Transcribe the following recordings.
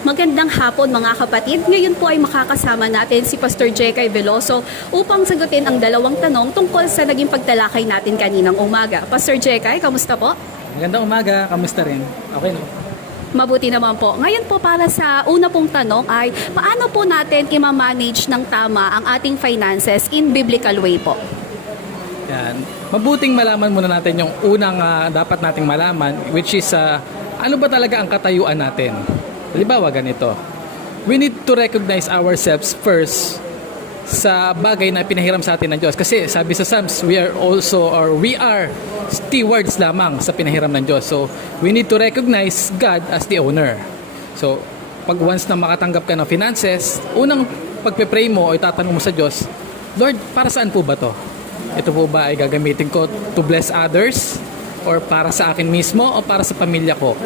Magandang hapon mga kapatid. Ngayon po ay makakasama natin si Pastor Jekay Veloso upang sagutin ang dalawang tanong tungkol sa naging pagtalakay natin kaninang umaga. Pastor Jekay, kamusta po? Magandang umaga, kamusta rin? Okay no? Mabuti naman po. Ngayon po para sa una pong tanong ay paano po natin i-manage ng tama ang ating finances in biblical way po? Yan. Mabuting malaman muna natin yung unang dapat nating malaman, which is ano ba talaga ang katayuan natin? Halimbawa ganito, we need to recognize ourselves first sa bagay na pinahiram sa atin ng Diyos. Kasi sabi sa Psalms, we are stewards lamang sa pinahiram ng Diyos. So, we need to recognize God as the owner. So, pag once na makatanggap ka ng finances, unang pagpe-pray mo o itatanong mo sa Diyos, Lord, para saan po ba to? Ito po ba ay gagamitin ko to bless others? Or para sa akin mismo o para sa pamilya ko?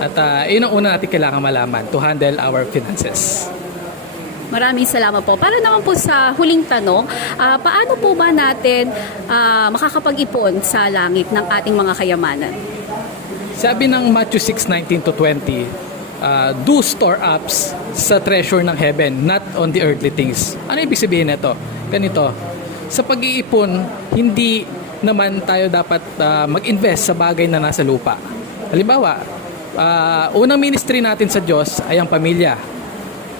At yun ang una natin kailangan malaman to handle our finances. Maraming salamat po. Para naman po sa huling tanong, paano po ba natin makakapag-ipon sa langit ng ating mga kayamanan? Sabi ng Matthew 6:19 to 20, do store ups sa treasure ng heaven, not on the earthly things. Ano ibig sabihin nito? Ganito, sa pag-iipon, hindi naman tayo dapat mag-invest sa bagay na nasa lupa. Halimbawa, unang ministry natin sa Diyos ay ang pamilya.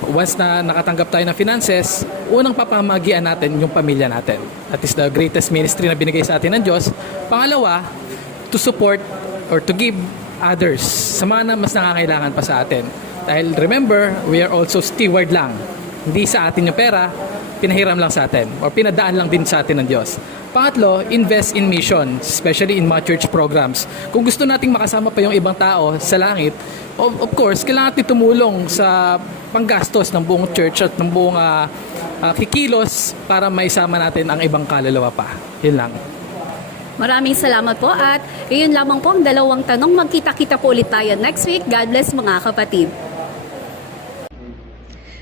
Once na nakatanggap tayo ng finances, unang papamagian natin yung pamilya natin. That is the greatest ministry na binigay sa atin ng Diyos. Pangalawa, to support or to give others sa mga na mas nangangailangan pa sa atin. Dahil remember, we are also steward lang. Hindi sa atin yung pera, pinahiram lang sa atin or pinadaan lang din sa atin ng Diyos. Pangatlo, invest in mission, especially in mga church programs. Kung gusto nating makasama pa yung ibang tao sa langit, of course, kailangan natin tumulong sa panggastos ng buong church at ng buong kikilos para maisama natin ang ibang kaluluwa pa. Yun lang. Maraming salamat po at yun lamang po ang dalawang tanong. Magkita-kita po ulit tayo next week. God bless mga kapatid.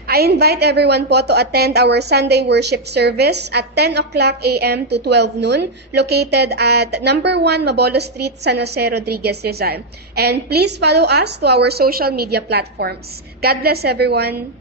I invite everyone po to attend our Sunday worship service at 10 o'clock a.m. to 12 noon, located at number 1 Mabolo Street, San Jose, Rodriguez, Rizal. And please follow us to our social media platforms. God bless everyone.